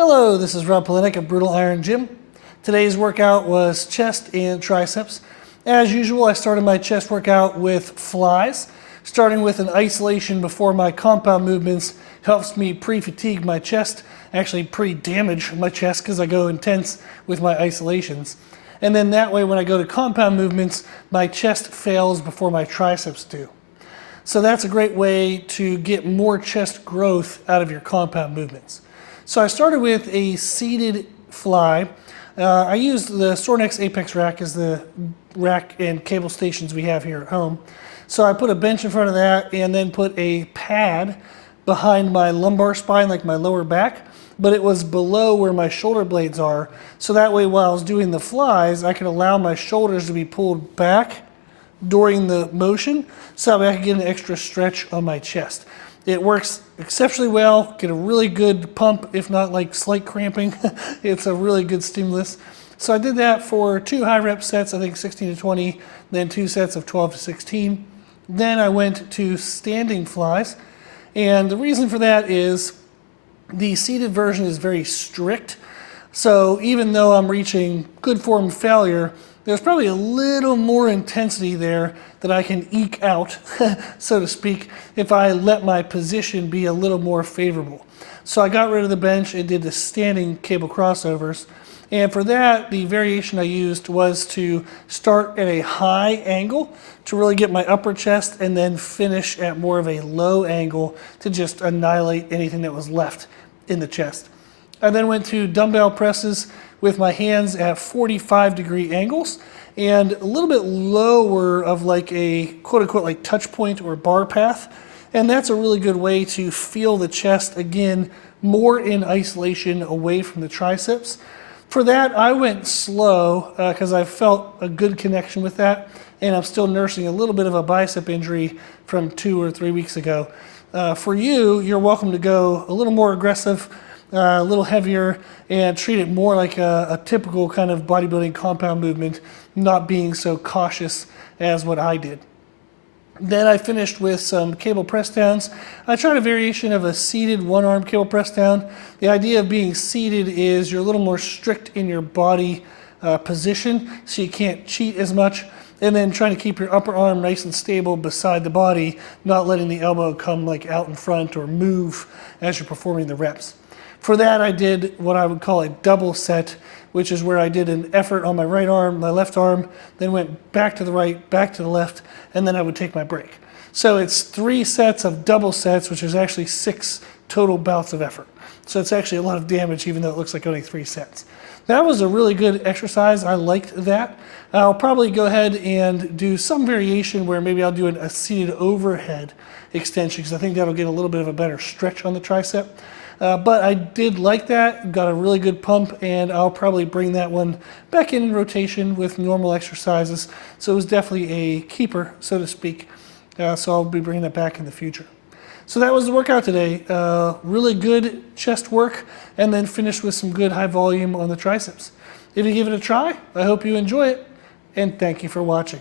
Hello, this is Rob Polinick of Brutal Iron Gym. Today's workout was chest and triceps. As usual, I started my chest workout with flies. Starting with an isolation before my compound movements helps me pre-fatigue my chest, actually pre-damage my chest because I go intense with my isolations. And then that way when I go to compound movements, my chest fails before my triceps do. So that's a great way to get more chest growth out of your compound movements. So I started with a seated fly. I used the Sornex Apex rack as the rack and cable stations we have here at home. So I put a bench in front of that and then put a pad behind my lumbar spine, like my lower back, but it was below where my shoulder blades are. So that way while I was doing the flies, I could allow my shoulders to be pulled back during the motion so I could get an extra stretch on my chest. It works exceptionally well, get a really good pump, if not like slight cramping. It's a really good stimulus. So I did that for 2 high rep sets, I think 16 to 20, then 2 sets of 12 to 16. Then I went to standing flies. And the reason for that is the seated version is very strict. So even though I'm reaching good form failure, there's probably a little more intensity there that I can eke out, so to speak, if I let my position be a little more favorable. So I got rid of the bench and did the standing cable crossovers. And for that, the variation I used was to start at a high angle to really get my upper chest and then finish at more of a low angle to just annihilate anything that was left in the chest. I then went to dumbbell presses with my hands at 45-degree angles and a little bit lower of like a quote-unquote like touch point or bar path. And that's a really good way to feel the chest, again, more in isolation away from the triceps. For that, I went slow because I felt a good connection with that, and I'm still nursing a little bit of a bicep injury from 2 or 3 weeks ago. For you, you're welcome to go a little more aggressive, a little heavier, and treat it more like a typical kind of bodybuilding compound movement, not being so cautious as what I did. Then I finished with some cable press downs. I tried a variation of a seated one-arm cable press down. The idea of being seated is you're a little more strict in your body position, so you can't cheat as much. And then trying to keep your upper arm nice and stable beside the body, not letting the elbow come like out in front or move as you're performing the reps. For that, I did what I would call a double set, which is where I did an effort on my right arm, my left arm, then went back to the right, back to the left, and then I would take my break. So it's 3 sets of double sets, which is actually 6 total bouts of effort. So it's actually a lot of damage, even though it looks like only 3 sets. That was a really good exercise. I liked that. I'll probably go ahead and do some variation where maybe I'll do a seated overhead extension because I think that'll get a little bit of a better stretch on the tricep. But I did like that, got a really good pump, and I'll probably bring that one back in rotation with normal exercises. So it was definitely a keeper, so to speak. So I'll be bringing that back in the future. So that was the workout today. Really good chest work, and then finished with some good high volume on the triceps. If you give it a try, I hope you enjoy it, and thank you for watching.